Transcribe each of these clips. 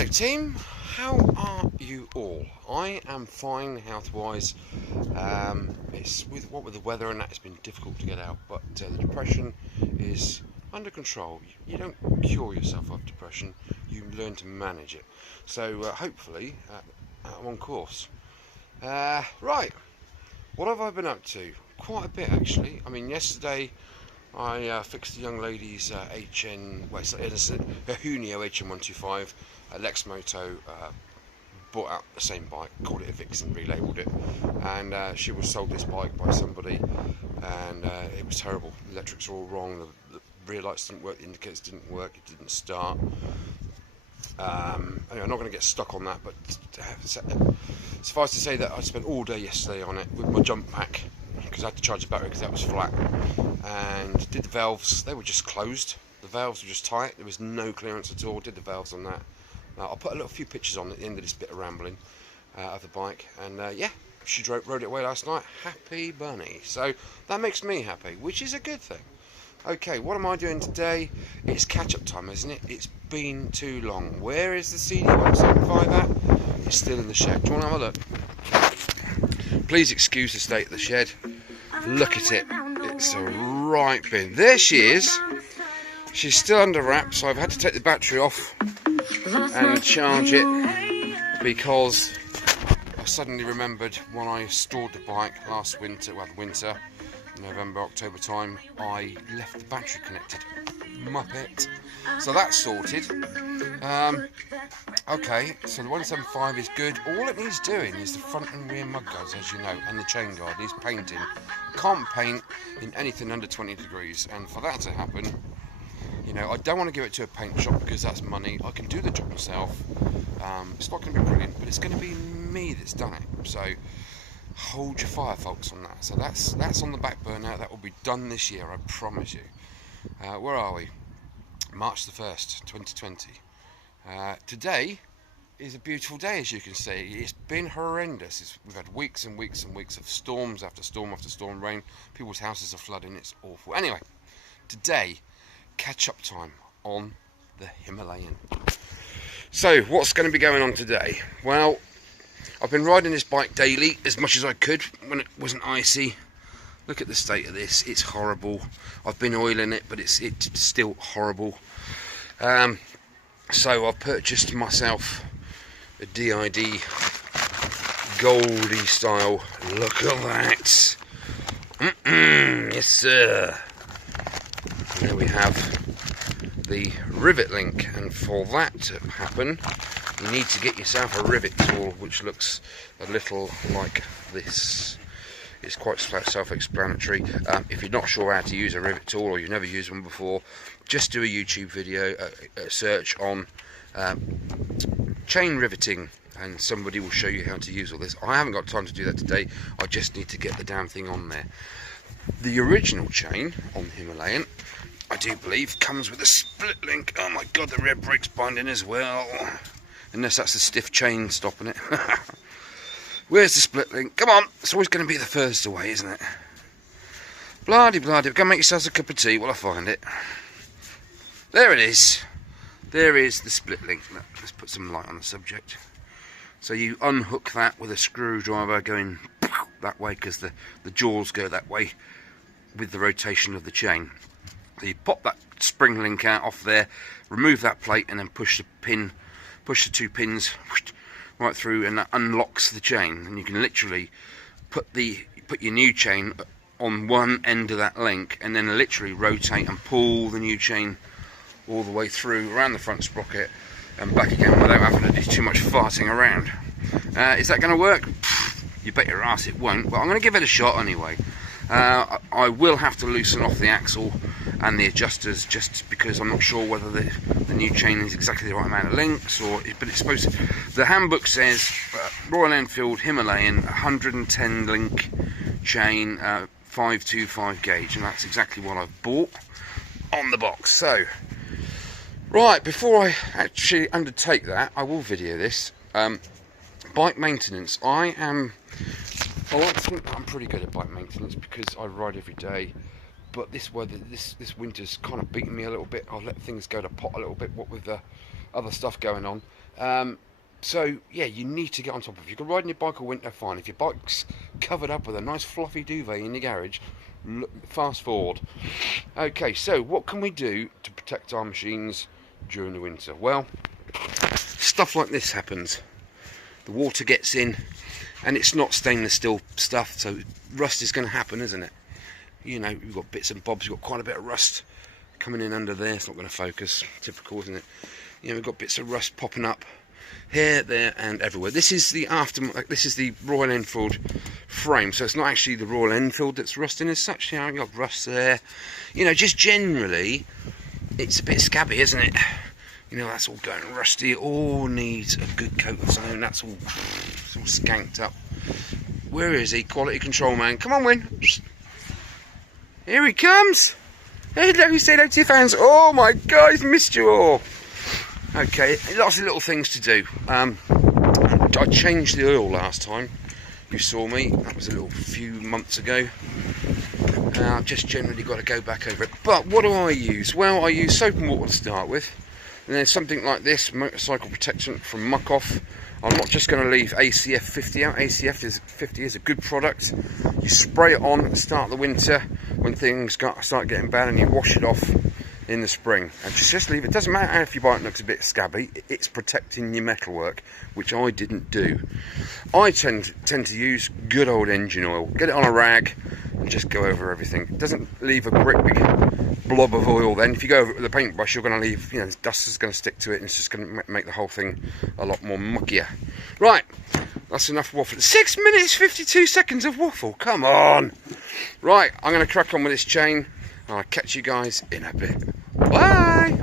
Hello team, how are you all? I am fine health-wise. It's with the weather and that, it's been difficult to get out, but the depression is under control. You don't cure yourself of depression, you learn to manage it. So hopefully I'm on course. Right, what have I been up to? Quite a bit actually. I mean, yesterday I fixed the young lady's HN, well, it's a Hunio HN125. Lexmoto bought out the same bike, called it a Vixen, relabeled it, and she was sold this bike by somebody, and it was terrible. The electrics were all wrong, the rear lights didn't work, the indicators didn't work, it didn't start. Anyway, I'm not going to get stuck on that, but suffice to say that I spent all day yesterday on it with my jump pack, because I had to charge the battery because that was flat, and did the valves. They were just closed, the valves were just tight, there was no clearance at all. Did the valves on that. I'll put a few pictures on at the end of this bit of rambling of the bike, and yeah, she rode it away last night, happy bunny. So that makes me happy, which is a good thing. Okay, what am I doing today? It's catch-up time, isn't it? It's been too long. Where is the CD175 at? It's still in the shed. Do you want to have a look? Please excuse the state of the shed. Look at it. It's a right bin. There she is. She's still under wraps, so I've had to take the battery off and charge it, because I suddenly remembered when I stored the bike last winter, November, October time, I left the battery connected. Muppet. So that's sorted. Okay, so the 175 is good. All it needs doing is the front and rear mudguards, as you know, and the chain guard needs painting. Can't paint in anything under 20 degrees, and for that to happen, you know, I don't want to give it to a paint shop because that's money. I can do the job myself. It's not going to be brilliant, but it's going to be me that's done it. So hold your fire, folks, on that. So that's on the back burner. That will be done this year, I promise you. Where are we? March the 1st, 2020. Today is a beautiful day, as you can see. It's been horrendous. We've had weeks and weeks and weeks of storms after storm after storm, rain. People's houses are flooding. It's awful. Anyway, today, catch-up time on the Himalayan. So, what's going to be going on today? Well, I've been riding this bike daily as much as I could when it wasn't icy. Look at the state of this. It's horrible. I've been oiling it, but it's still horrible. So I've purchased myself a DID Goldie style. Look at that. Yes, sir. And there we have the Rivet link, and for that to happen, you need to get yourself a rivet tool, which looks a little like this. It's quite self-explanatory. If you're not sure how to use a rivet tool, or you've never used one before, just do a YouTube video, a search on chain riveting, and somebody will show you how to use all this. I haven't got time to do that today. I just need to get the damn thing on there. The original chain on the Himalayan, I do believe, comes with a split link. Oh my god, the rear brake's binding as well. Unless that's the stiff chain stopping it. Where's the split link? Come on, it's always going to be the furthest away, isn't it? Bloody. Go make yourselves a cup of tea while I find it. There it is. There is the split link. Let's put some light on the subject. So you unhook that with a screwdriver going that way, because the jaws go that way with the rotation of the chain. So you pop that spring link out off there, remove that plate, and then push the two pins right through, and that unlocks the chain. And you can literally put your new chain on one end of that link, and then literally rotate and pull the new chain all the way through around the front sprocket and back again without having to do too much farting around. Is that going to work? You bet your ass it won't, but I'm going to give it a shot anyway. I will have to loosen off the axle and the adjusters, just because I'm not sure whether the new chain is exactly the right amount of links, but it's supposed to. The handbook says Royal Enfield Himalayan 110 link chain, 525 gauge, and that's exactly what I've bought on the box. So, right, before I actually undertake that, I will video this. Bike maintenance. I like to think that I'm pretty good at bike maintenance because I ride every day, but this weather, this winter's kind of beating me a little bit. I'll let things go to pot a little bit, what with the other stuff going on. So yeah, you need to get on top of it. If you're riding your bike all winter, fine. If your bike's covered up with a nice fluffy duvet in your garage, fast forward. Okay, so what can we do to protect our machines during the winter? Well, stuff like this happens. The water gets in, and it's not stainless steel stuff, so rust is going to happen, isn't it? You know, you've got bits and bobs. You've got quite a bit of rust coming in under there. It's not going to focus. Typical, isn't it? You know, we've got bits of rust popping up here, there, and everywhere. This is the This is the Royal Enfield frame, so it's not actually the Royal Enfield that's rusting as such. You know, you've got rust there. You know, just generally, it's a bit scabby, isn't it? You know, that's all going rusty. It all needs a good coat of something. That's all, it's all skanked up. Where is he? Quality control man. Come on, Win. Here he comes. Hello, say hello to your fans. Oh my God, he's missed you all. Okay, lots of little things to do. I changed the oil last time you saw me. That was a little few months ago. I've just generally got to go back over it. But what do I use? Well, I use soap and water to start with. And then something like this, motorcycle protectant from Muck Off. I'm not just going to leave ACF 50 out. ACF 50 is a good product. You spray it on at the start of the winter when things start getting bad, and you wash it off in the spring. And just leave it. Doesn't matter if your bike looks a bit scabby, it's protecting your metalwork, which I didn't do. I tend to use good old engine oil. Get it on a rag and just go over everything. It doesn't leave a great big blob of oil. Then if you go over it with a paintbrush, you're going to leave, you know, dust is going to stick to it, and it's just going to make the whole thing a lot more muckier. Right, that's enough waffle. 6 minutes 52 seconds of waffle, come on. Right, I'm going to crack on with this chain. I'll catch you guys in a bit. Bye!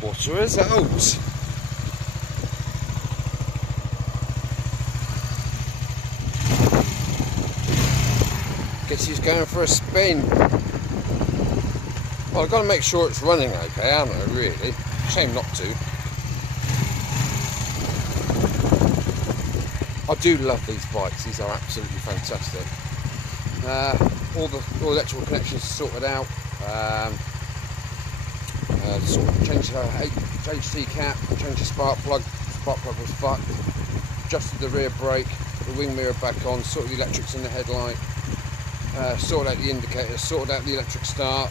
Water is out. Guess he's going for a spin. Well, I've got to make sure it's running okay, haven't I, really? Shame not to. I do love these bikes, these are absolutely fantastic. All the electrical connections sorted out. Sort of changed her HT cap, changed the spark plug was fucked, adjusted the rear brake, the wing mirror back on, sorted the electrics in the headlight, sorted out the indicators, sorted out the electric start,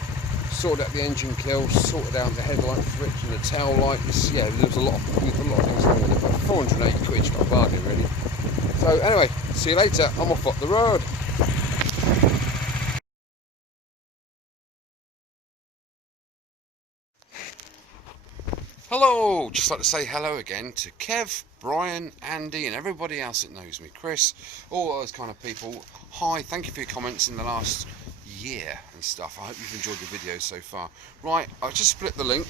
sorted out the engine kill, sorted out the headlight switch and the tail light. Yeah, there was a lot of things wrong with it, but 480 quid's got a bargain really. So anyway, see you later, I'm off up the road. Hello, just like to say hello again to Kev, Brian, Andy and everybody else that knows me, Chris, all those kind of people. Hi, thank you for your comments in the last year and stuff. I hope you've enjoyed the videos so far. Right, I've just split the link.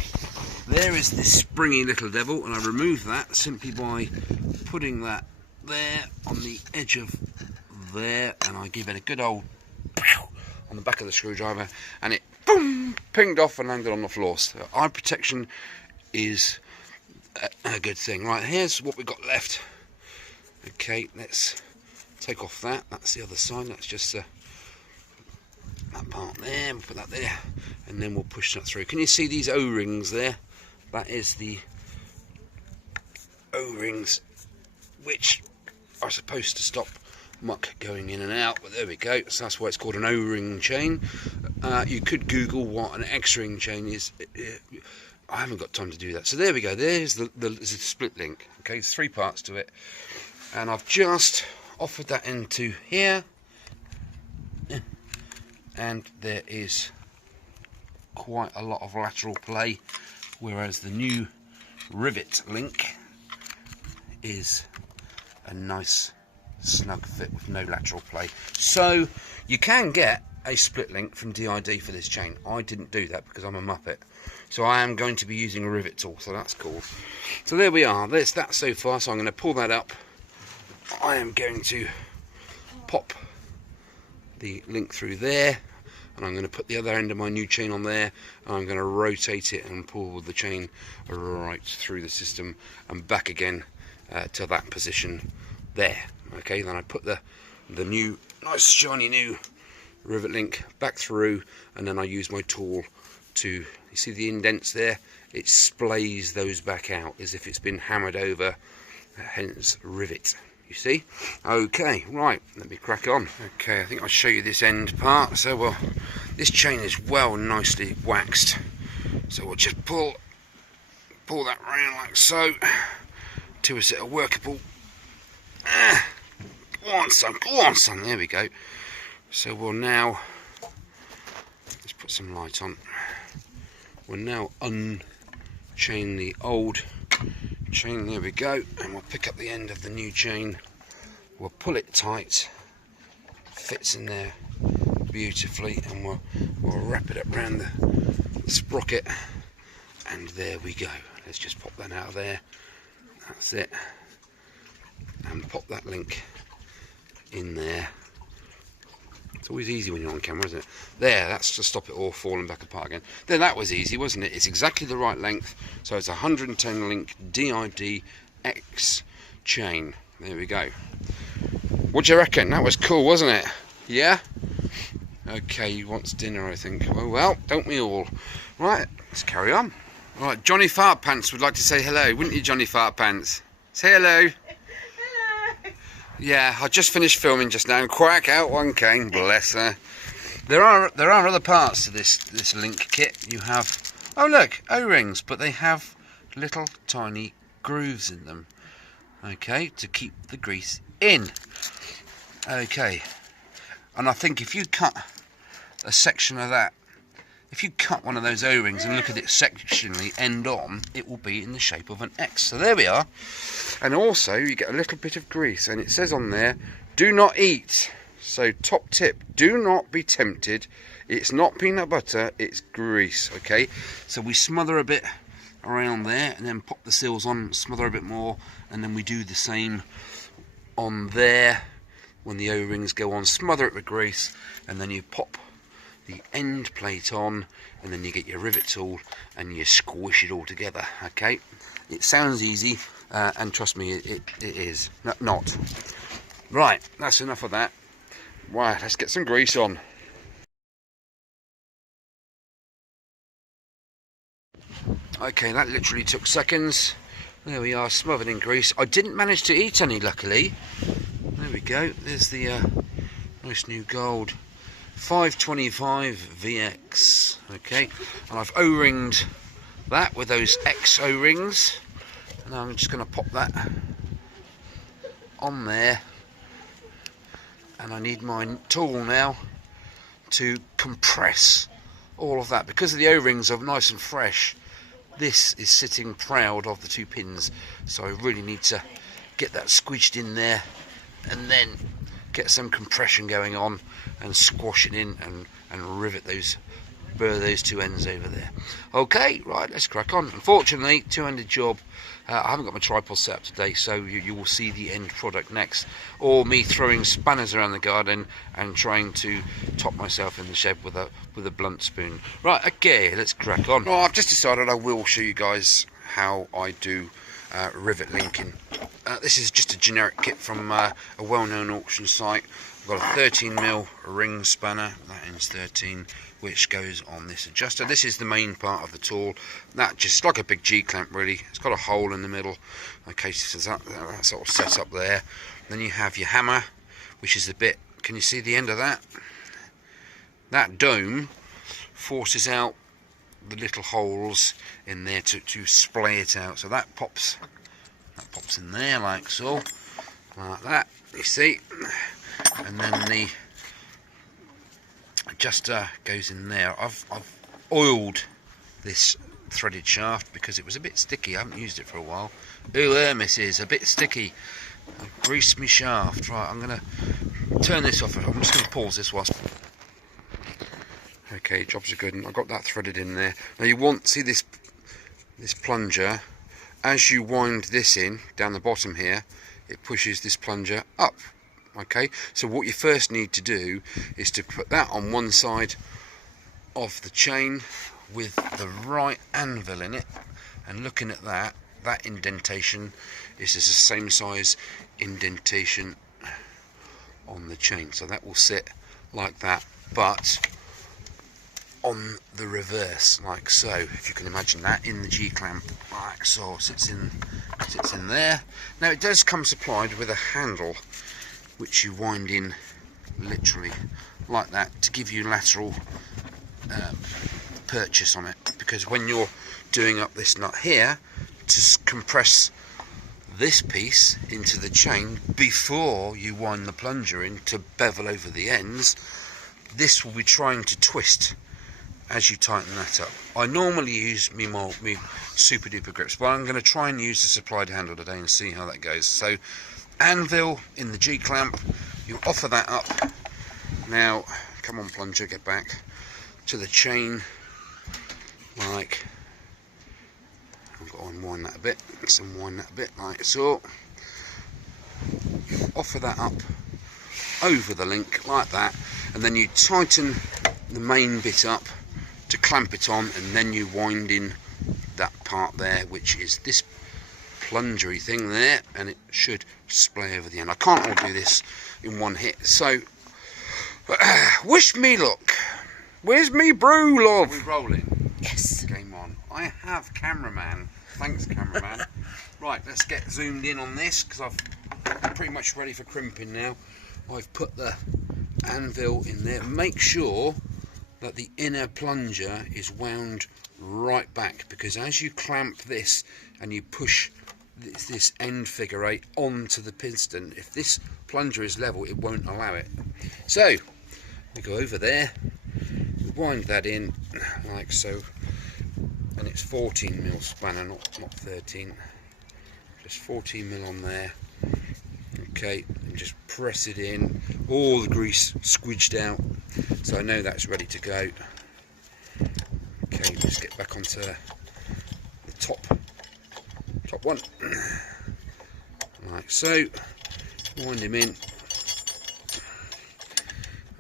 There is this springy little devil, and I removed that simply by putting that there on the edge of there, and I give it a good old on the back of the screwdriver, and it boom, pinged off and landed on the floor. So eye protection is a good thing. Right, here's what we've got left. Okay, let's take off that. That's the other side. That's just that part there. We'll put that there, and then we'll push that through. Can you see these O-rings there? That is the O-rings which are supposed to stop muck going in and out, but there we go. So that's why it's called an O-ring chain. You could Google what an X-ring chain is. I haven't got time to do that. So there we go. There's the split link. Okay, there's 3 parts to it, and I've just offered that into here, and there is quite a lot of lateral play, whereas the new Rivet link is a nice snug fit with no lateral play. So you can get a split link from DID for this chain. I didn't do that because I'm a muppet. So I am going to be using a rivet tool, so that's cool. So there we are, there's that so far. So I'm going to pull that up. I am going to pop the link through there, and I'm going to put the other end of my new chain on there, and I'm going to rotate it and pull the chain right through the system and back again to that position there. Okay, then I put the new nice shiny new rivet link back through, and then I use my tool to, you see the indents there, it splays those back out as if it's been hammered over, hence rivet, you see. Okay, right, let me crack on. Okay, I think I'll show you this end part. So well, this chain is well nicely waxed, so we'll just pull that round like so to a set of workable. Go on son, there we go. So we'll now, let's put some light on. We'll now unchain the old chain, there we go, and we'll pick up the end of the new chain, we'll pull it tight, fits in there beautifully, and we'll wrap it up around the sprocket, and there we go. Let's just pop that out of there, that's it, and pop that link in there. It's always easy when you're on camera, isn't it? There, that's to stop it all falling back apart again. Then that was easy, wasn't it? It's exactly the right length. So it's a 110 link DID X chain. There we go. What do you reckon? That was cool, wasn't it? Yeah? Okay, he wants dinner, I think. Well, don't we all? Right, let's carry on. Right, Johnny Fartpants would like to say hello, wouldn't you, Johnny Fartpants? Say hello. Yeah, I just finished filming just now. Quack, out one came, bless her. There are other parts to this link kit. You have, oh look, O-rings, but they have little tiny grooves in them. Okay, to keep the grease in. Okay, and I think if you cut a section of that, if you cut one of those O-rings and look at it sectionally end on, it will be in the shape of an X. So there we are. And also you get a little bit of grease, and it says on there, do not eat. So top tip, do not be tempted. It's not peanut butter, it's grease, okay? So we smother a bit around there and then pop the seals on, smother a bit more, and then we do the same on there. When the O-rings go on, smother it with grease, and then you pop the end plate on, and then you get your rivet tool and you squish it all together. Okay, it sounds easy, and trust me, it is not. Right, that's enough of that. Right, let's get some grease on. Okay, that literally took seconds. There we are, smothered in grease. I didn't manage to eat any, luckily. There we go, there's the nice new gold 525 VX, okay, and I've O-ringed that with those X O-rings, and I'm just going to pop that on there, and I need my tool now to compress all of that. Because the O-rings are nice and fresh, this is sitting proud of the two pins, so I really need to get that squidged in there, and then get some compression going on and squash it in and rivet those, burr those two ends over there. Okay, right, let's crack on. Unfortunately, two-handed job. I haven't got my tripod set up today, so you will see the end product next, or me throwing spanners around the garden and trying to top myself in the shed with a blunt spoon. Right, okay, let's crack on. Well, I've just decided I will show you guys how I do rivet linking. This is just a generic kit from a well-known auction site. I've got a 13mm ring spanner, that ends 13, which goes on this adjuster. This is the main part of the tool. That just like a big G-clamp really. It's got a hole in the middle. Okay, so that's all set up there. Then you have your hammer, which is the bit, can you see the end of that? That dome forces out the little holes in there to splay it out. So that pops in there like so, like that, you see, and then the adjuster goes in there. I've oiled this threaded shaft because it was a bit sticky. I haven't used it for a while. Ooh, missus, a bit sticky. Grease me shaft. Right, I'm going to turn this off. I'm just going to pause this whilst. Okay, jobs are good, and I've got that threaded in there. Now you want, see this plunger, as you wind this in down the bottom here, it pushes this plunger up. Okay, so what you first need to do is to put that on one side of the chain with the right anvil in it, and looking at that indentation is just the same size indentation on the chain, so that will sit like that, but on the reverse, like so. If you can imagine that in the G-clamp, like so, sits in there. Now it does come supplied with a handle which you wind in literally like that to give you lateral purchase on it, because when you're doing up this nut here to compress this piece into the chain before you wind the plunger in to bevel over the ends, this will be trying to twist as you tighten that up. I normally use me super duper grips, but I'm going to try and use the supplied handle today and see how that goes. So anvil in the G-clamp, you offer that up. Now come on plunger, get back to the chain, like, I've got to unwind that a bit, let's unwind that a bit like so. You offer that up over the link like that, and then you tighten the main bit up to clamp it on, and then you wind in that part there, which is this plungery thing there, and it should splay over the end. I can't all do this in one hit, so wish me luck. Where's me brew, love? Are we rolling? Yes. Game on. I have cameraman. Thanks, cameraman. Right, let's get zoomed in on this, because I'm pretty much ready for crimping now. I've put the anvil in there. Make sure that the inner plunger is wound right back, because as you clamp this and you push this end figure eight onto the piston, if this plunger is level, it won't allow it. So we go over there, we wind that in like so, and it's 14mm spanner, not 13, just 14mm on there. Okay, and just press it in, all the grease squidged out, so I know that's ready to go. Okay, let's get back onto the top one, like so. Wind him in.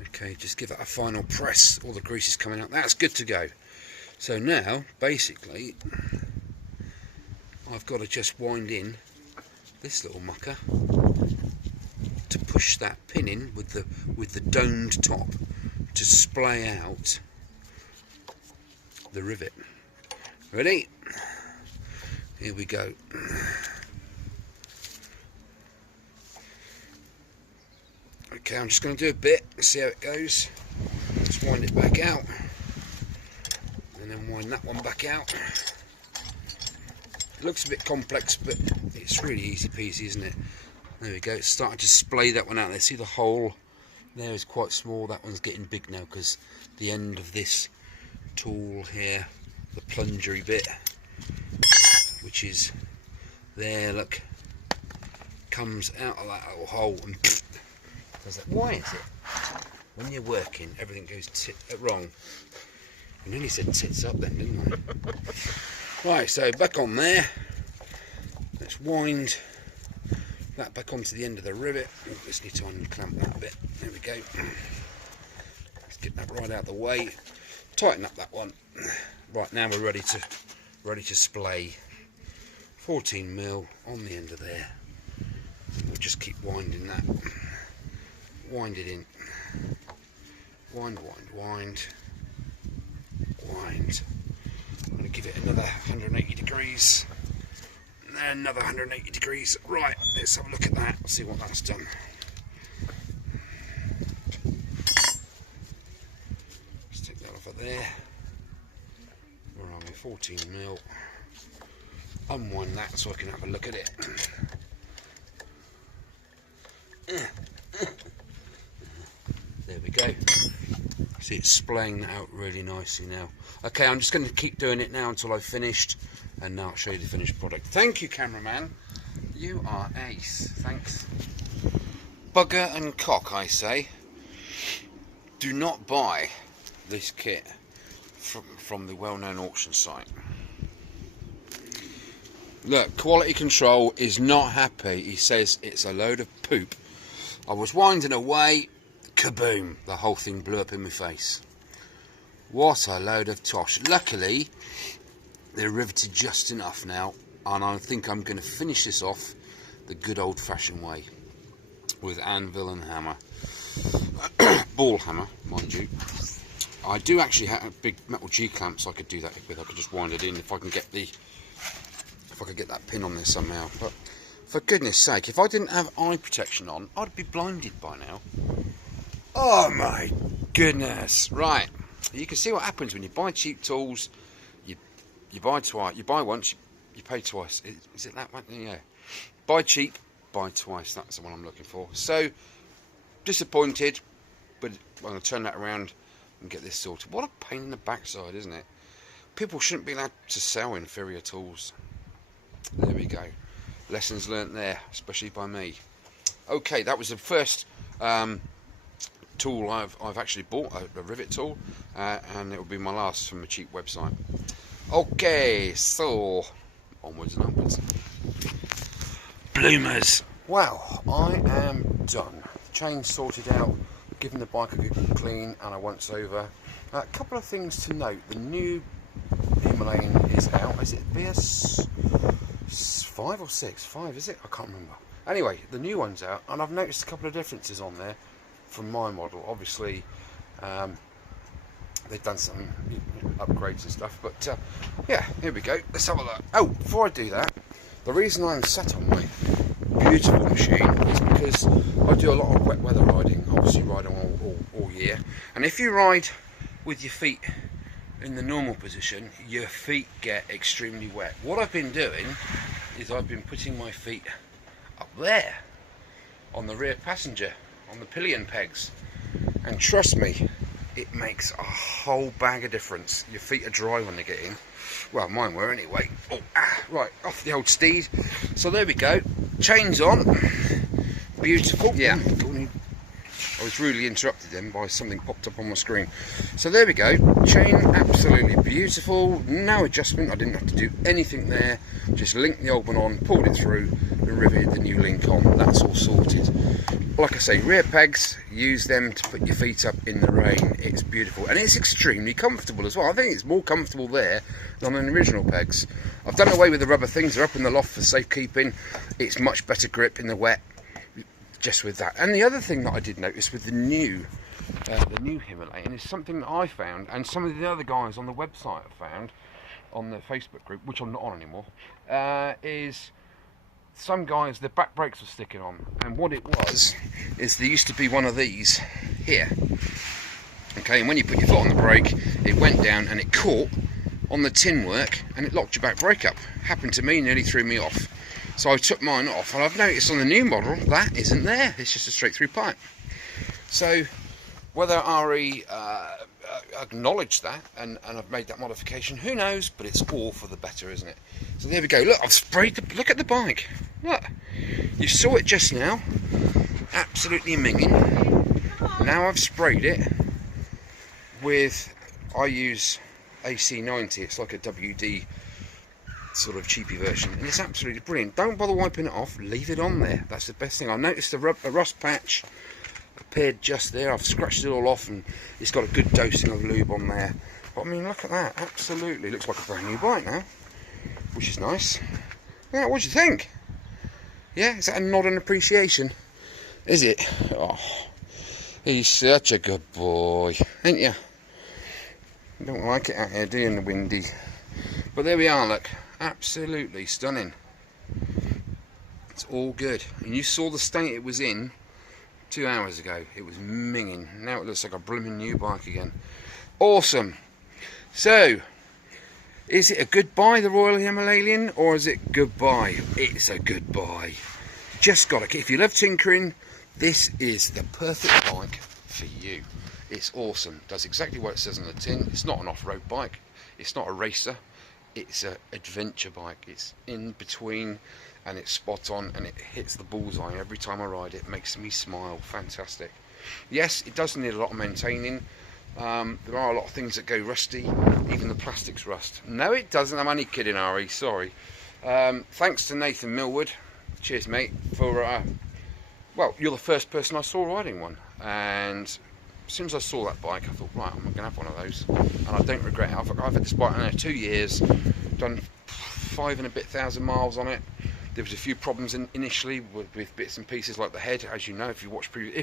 Okay, just give that a final press, all the grease is coming out, that's good to go. So now basically I've got to just wind in this little mucker to push that pin in with the domed top to splay out the rivet. Ready? Here we go. Okay, I'm just going to do a bit and see how it goes. Just wind it back out, and then wind that one back out. It looks a bit complex, but it's really easy peasy, isn't it? There we go, it's starting to splay that one out there. See, the hole there is quite small, that one's getting big now because the end of this tool here, the plungery bit, which is there, look, comes out of that little hole and does that. Why is it when you're working everything goes wrong? I nearly said tits up then, didn't I? Right, so back on there, let's wind that back onto the end of the rivet. Oh, let's need to unclamp that a bit. There we go. Let's get that right out of the way. Tighten up that one. Right, now we're ready to splay. 14mm on the end of there. We'll just keep winding that. Wind it in. Wind, wind, wind. Wind. I'm going to give it another 180 degrees. And another 180 degrees. Right, let's have a look at that. See what that's done. Let's take that off of there. Where are we? 14mm. Unwind that so I can have a look at it. There we go. See, it's splaying that out really nicely now. Okay, I'm just going to keep doing it now until I've finished, and now I'll show you the finished product. Thank you, cameraman. You are ace. Thanks. Bugger and cock, I say. Do not buy this kit. from the well-known auction site. Look, quality control is not happy. He says it's a load of poop. I was winding away, kaboom, the whole thing blew up in my face. What a load of tosh. Luckily, they're riveted just enough now, and I think I'm going to finish this off the good old-fashioned way with anvil and hammer. Ball hammer, mind you. I do actually have a big metal G-clamp, so I could do that with. I could just wind it in if I can get that pin on there somehow. But for goodness sake, if I didn't have eye protection on, I'd be blinded by now. Oh my goodness! Right, you can see what happens when you buy cheap tools. You buy twice. You buy once, you pay twice. Is it that one? Yeah. Buy cheap, buy twice. That's the one I'm looking for. So disappointed, but I'm going to turn that around and get this sorted. What a pain in the backside, isn't it? People shouldn't be allowed to sell inferior tools. There we go. Lessons learnt there, especially by me. Okay, that was the first tool I've actually bought, a rivet tool, and it will be my last from a cheap website. Okay, so onwards and upwards. Bloomers. Well, I am done. Chain sorted out, given the bike a good clean and a once over. A couple of things to note. The new Himalayan is out. Is it BS 5 or 6? 5, is it? I can't remember. Anyway, the new one's out, and I've noticed a couple of differences on there from my model. Obviously, they've done some upgrades and stuff, but yeah, here we go. Let's have a look. Oh, before I do that, the reason I'm sat on my beautiful machine is because I do a lot of wet weather riding, obviously riding all year, and if you ride with your feet in the normal position, your feet get extremely wet. What I've been doing is I've been putting my feet up there on the rear passenger, on the pillion pegs, and trust me, it makes a whole bag of difference. Your feet are dry when they get in. Well, mine were anyway. Oh, right, off the old steed. So there we go. Chains on. Beautiful. Yeah. I was rudely interrupted then by something popped up on my screen. So there we go. Chain absolutely beautiful. No adjustment. I didn't have to do anything there. Just linked the old one on, pulled it through, and riveted the new link on. That's all sorted. Like I say, rear pegs, use them to put your feet up in the rain. It's beautiful, and it's extremely comfortable as well. I think it's more comfortable there than on the original pegs. I've done away with the rubber things. They're up in the loft for safekeeping. It's much better grip in the wet just with that. And the other thing that I did notice with the new Himalayan is something that I found, and some of the other guys on the website have found on the Facebook group, which I'm not on anymore, is some guys, the back brakes were sticking on, and what it was is there used to be one of these here, okay, and when you put your foot on the brake, it went down and it caught on the tin work and it locked your back brake up. Happened to me, nearly threw me off. So I took mine off, and I've noticed on the new model that isn't there. It's just a straight through pipe. So whether RE acknowledged that and I've made that modification, who knows, but it's all for the better, isn't it? So there we go. Look, I've sprayed look at the bike. Look, you saw it just now, absolutely minging. Now I've sprayed it with, I use AC90, it's like a WD sort of cheapy version, and it's absolutely brilliant. Don't bother wiping it off, leave it on there. That's the best thing. I noticed a rust patch appeared just there. I've scratched it all off, and it's got a good dosing of lube on there. But I mean, look at that, absolutely looks like a brand new bike now, which is nice. Yeah, what do you think? Yeah, is that a nod and appreciation? Is it? Oh, he's such a good boy, ain't you? You don't like it out here, do you, in the windy? But there we are, look. Absolutely stunning. It's all good. And you saw the state it was in 2 hours ago. It was minging. Now it looks like a blooming new bike again. Awesome. So, is it a goodbye, the Royal Himalayan, or is it goodbye? It's a goodbye. Just got to, if you love tinkering, this is the perfect bike for you. It's awesome. Does exactly what it says on the tin. It's not an off-road bike. It's not a racer. It's an adventure bike. It's in between, and it's spot on, and it hits the bullseye every time I ride it. It makes me smile. Fantastic. Yes, it does need a lot of maintaining. There are a lot of things that go rusty, even the plastics rust. No, it doesn't. I'm only kidding, Ari. Sorry. Thanks to Nathan Millwood. Cheers, mate. For well, you're the first person I saw riding one, and as soon as I saw that bike, I thought, right, I'm going to have one of those, and I don't regret it. I've had this bike now 2 years, done 5 and a bit thousand miles on it. There was a few problems initially with bits and pieces like the head, as you know. If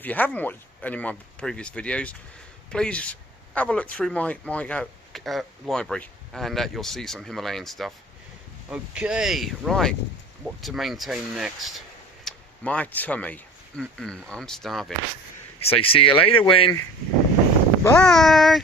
you haven't watched any of my previous videos, please have a look through my library, and you'll see some Himalayan stuff. Okay, right, what to maintain next? My tummy. I'm starving. So see you later, Win. Bye.